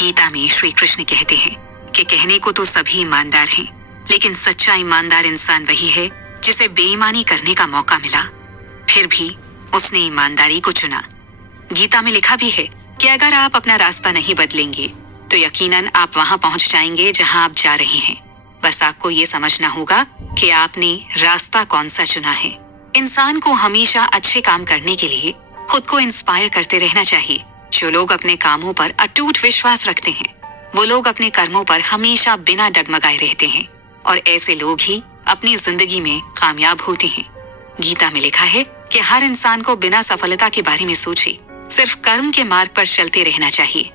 गीता में श्री कृष्ण कहते हैं कि कहने को तो सभी ईमानदार हैं, लेकिन सच्चा ईमानदार इंसान वही है जिसे बेईमानी करने का मौका मिला, फिर भी उसने ईमानदारी को चुना। गीता में लिखा भी है कि अगर आप अपना रास्ता नहीं बदलेंगे तो यकीनन आप वहां पहुंच जाएंगे जहां आप जा रहे हैं। बस आपको ये समझना होगा कि आपने रास्ता कौन सा चुना है। इंसान को हमेशा अच्छे काम करने के लिए खुद को इंस्पायर करते रहना चाहिए। जो लोग अपने कामों पर अटूट विश्वास रखते हैं, वो लोग अपने कर्मों पर हमेशा बिना डगमगाए रहते हैं और ऐसे लोग ही अपनी जिंदगी में कामयाब होते हैं। गीता में लिखा है कि हर इंसान को बिना सफलता के बारे में सोचे सिर्फ कर्म के मार्ग पर चलते रहना चाहिए।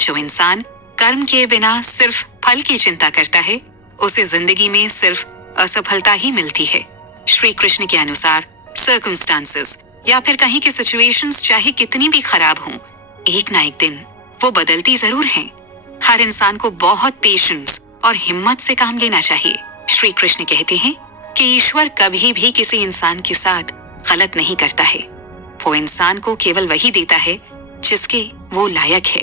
जो इंसान कर्म किए बिना सिर्फ फल की चिंता करता है, उसे जिंदगी में सिर्फ असफलता ही मिलती है। श्री कृष्ण के अनुसार सर्कमस्टांसेस या फिर कहीं की सिचुएशंस चाहे कितनी भी खराब हों, एक ना एक दिन वो बदलती जरूर हैं। हर इंसान को बहुत पेशेंस और हिम्मत से काम लेना चाहिए। श्री कृष्ण कहते हैं कि ईश्वर कभी भी किसी इंसान के साथ गलत नहीं करता है। वो इंसान को केवल वही देता है जिसके वो लायक है।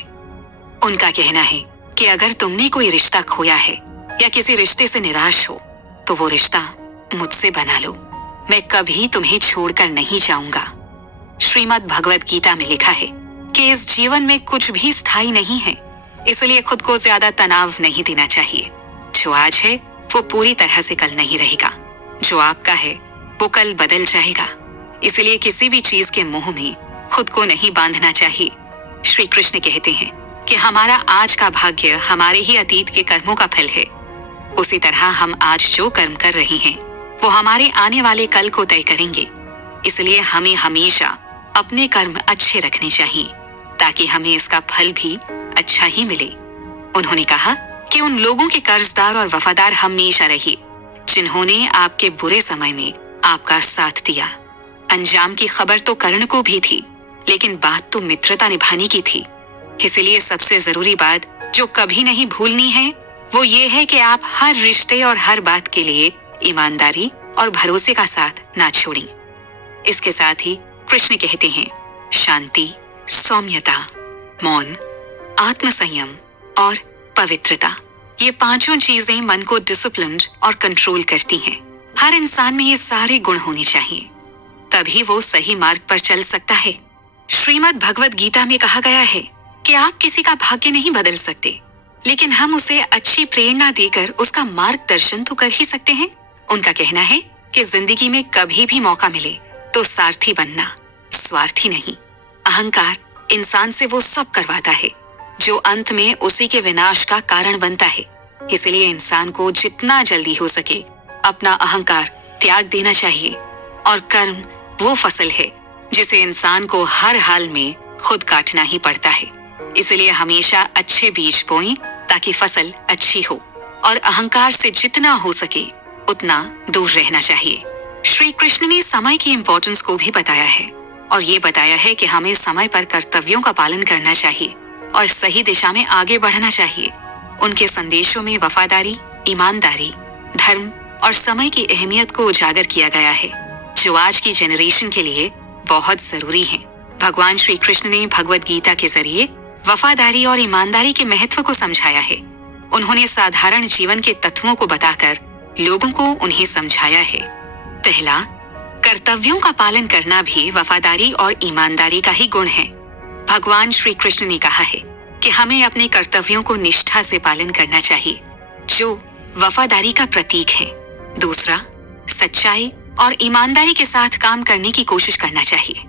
उनका कहना है कि अगर तुमने कोई रिश्ता खोया है या किसी रिश्ते से निराश हो तो वो रिश्ता मुझसे बना लो, मैं कभी तुम्हें छोड़कर नहीं जाऊंगा। श्रीमद् भगवद गीता में लिखा है कि इस जीवन में कुछ भी स्थायी नहीं है, इसलिए खुद को ज्यादा तनाव नहीं देना चाहिए। जो आज है वो पूरी तरह से कल नहीं रहेगा। जो आपका है वो कल बदल जाएगा, इसलिए किसी भी चीज के मोह में खुद को नहीं बांधना चाहिए। श्री कृष्ण कहते हैं कि हमारा आज का भाग्य हमारे ही अतीत के कर्मों का फल है। उसी तरह हम आज जो कर्म कर रहे हैं वो हमारे आने वाले कल को तय करेंगे। इसलिए हमें हमेशा अपने कर्म अच्छे रखने चाहिए ताकि हमें इसका फल भी अच्छा ही मिले। उन्होंने कहा कि उन लोगों के कर्जदार और वफादार हमेशा रहिए जिन्होंने आपके बुरे समय में आपका साथ दिया। अंजाम की खबर तो कर्ण को भी थी, लेकिन बात तो मित्रता निभाने की थी। इसलिए सबसे जरूरी बात जो कभी नहीं भूलनी है वो ये है कि आप हर रिश्ते और हर बात के लिए ईमानदारी और भरोसे का साथ ना छोड़ें। इसके साथ ही कृष्ण कहते हैं शांति, सौम्यता, मौन, आत्मसंयम और पवित्रता, ये पांचों चीजें मन को डिसिप्लिन्ड और कंट्रोल करती हैं। हर इंसान में ये सारे गुण होने चाहिए, तभी वो सही मार्ग पर चल सकता है। श्रीमद् भगवद गीता में कहा गया है कि आप किसी का भाग्य नहीं बदल सकते, लेकिन हम उसे अच्छी प्रेरणा देकर उसका मार्गदर्शन तो कर ही सकते हैं। उनका कहना है कि जिंदगी में कभी भी मौका मिले तो सारथी बनना, स्वार्थी नहीं। अहंकार इंसान से वो सब करवाता है जो अंत में उसी के विनाश का कारण बनता है। इसलिए इंसान को जितना जल्दी हो सके अपना अहंकार त्याग देना चाहिए। और कर्म वो फसल है जिसे इंसान को हर हाल में खुद काटना ही पड़ता है। इसलिए हमेशा अच्छे बीज बोएं ताकि फसल अच्छी हो, और अहंकार से जितना हो सके उतना दूर रहना चाहिए। श्री कृष्ण ने समय की इम्पोर्टेंस को भी बताया है और ये बताया है कि हमें समय पर कर्तव्यों का पालन करना चाहिए और सही दिशा में आगे बढ़ना चाहिए। उनके संदेशों में वफादारी, ईमानदारी, धर्म और समय की अहमियत को उजागर किया गया है, जो आज की जनरेशन के लिए बहुत जरूरी है। भगवान श्री कृष्ण ने भगवद गीता के जरिए वफादारी और ईमानदारी के महत्व को समझाया है। उन्होंने साधारण जीवन के तत्वों को बताकर लोगों को उन्हें समझाया है। पहला, कर्तव्यों का पालन करना भी वफादारी और ईमानदारी का ही गुण है। भगवान श्री कृष्ण ने कहा है कि हमें अपने कर्तव्यों को निष्ठा से पालन करना चाहिए, जो वफादारी का प्रतीक है। दूसरा, सच्चाई और ईमानदारी के साथ काम करने की कोशिश करना चाहिए।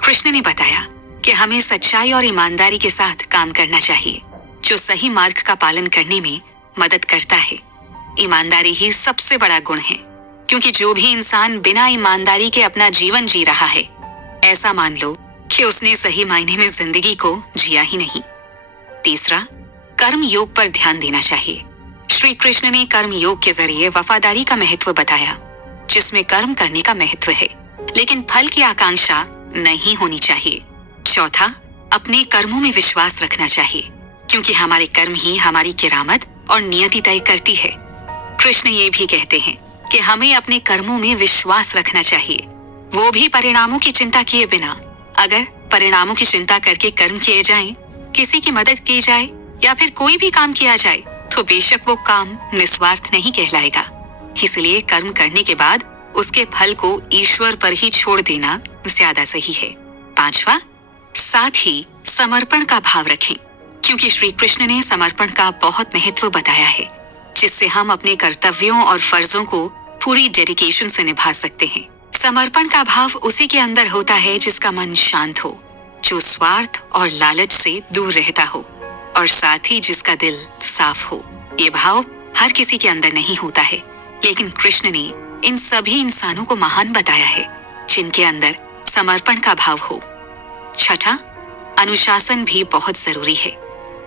कृष्ण ने बताया कि हमें सच्चाई और ईमानदारी के साथ काम करना चाहिए, जो सही मार्ग का पालन करने में मदद करता है। ईमानदारी ही सबसे बड़ा गुण है, क्योंकि जो भी इंसान बिना ईमानदारी के अपना जीवन जी रहा है, ऐसा मान लो कि उसने सही मायने में जिंदगी को जिया ही नहीं। तीसरा, कर्म योग पर ध्यान देना चाहिए। श्री कृष्ण ने कर्म योग के जरिए वफादारी का महत्व बताया, जिसमें कर्म करने का महत्व है, लेकिन फल की आकांक्षा नहीं होनी चाहिए। चौथा, अपने कर्मों में विश्वास रखना चाहिए, क्योंकि हमारे कर्म ही हमारी किरामत और नियति तय करती है। कृष्ण ये भी कहते हैं कि हमें अपने कर्मों में विश्वास रखना चाहिए, वो भी परिणामों की चिंता किए बिना। अगर परिणामों की चिंता करके कर्म किए जाएं, किसी की मदद की जाए या फिर कोई भी काम किया जाए तो बेशक वो काम निस्वार्थ नहीं कहलाएगा। इसलिए कर्म करने के बाद उसके फल को ईश्वर पर ही छोड़ देना ज्यादा सही है। 5वां, साथ ही समर्पण का भाव रखें, क्योंकि श्री कृष्ण ने समर्पण का बहुत महत्व बताया है, जिससे हम अपने कर्तव्यों और फर्जों को पूरी डेडिकेशन से निभा सकते हैं। समर्पण का भाव उसी के अंदर होता है जिसका मन शांत हो, जो स्वार्थ और लालच से दूर रहता हो और साथ ही जिसका दिल साफ हो। ये भाव हर किसी के अंदर नहीं होता है, लेकिन कृष्ण ने इन सभी इंसानों को महान बताया है जिनके अंदर समर्पण का भाव हो। 6, अनुशासन भी बहुत जरूरी है,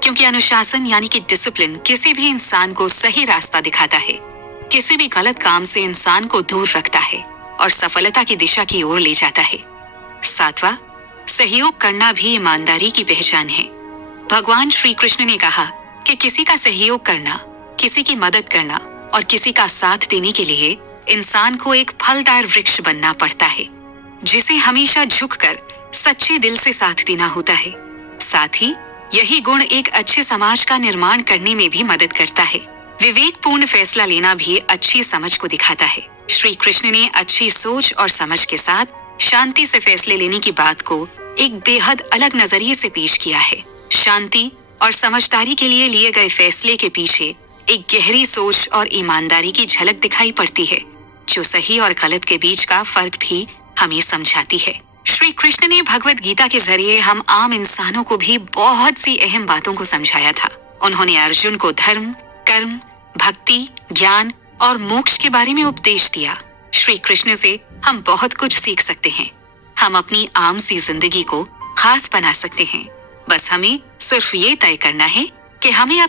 क्योंकि अनुशासन यानी कि डिसिप्लिन किसी भी इंसान को सही रास्ता दिखाता है, किसी भी गलत काम से इंसान को दूर रखता है और सफलता की दिशा की ओर ले जाता है। 7वां, सहयोग करना भी ईमानदारी की पहचान है। भगवान श्री कृष्ण ने कहा कि किसी का सहयोग करना, किसी की मदद करना और किसी का साथ देने के लिए इंसान को एक फलदार वृक्ष बनना पड़ता है, जिसे हमेशा झुककर सच्चे दिल से साथ देना होता है। साथ ही यही गुण एक अच्छे समाज का निर्माण करने में भी मदद करता है। विवेकपूर्ण फैसला लेना भी अच्छी समझ को दिखाता है। श्री कृष्ण ने अच्छी सोच और समझ के साथ शांति से फैसले लेने की बात को एक बेहद अलग नजरिए से पेश किया है। शांति और समझदारी के लिए लिए गए फैसले के पीछे एक गहरी सोच और ईमानदारी की झलक दिखाई पड़ती है, जो सही और गलत के बीच का फर्क भी हमें समझाती है। श्री कृष्ण ने भगवत गीता के जरिए हम आम इंसानों को भी बहुत सी अहम बातों को समझाया था। उन्होंने अर्जुन को धर्म, कर्म, भक्ति, ज्ञान और मोक्ष के बारे में उपदेश दिया। श्री कृष्ण से हम बहुत कुछ सीख सकते हैं। हम अपनी आम सी जिंदगी को खास बना सकते हैं। बस हमें सिर्फ ये तय करना है कि हमें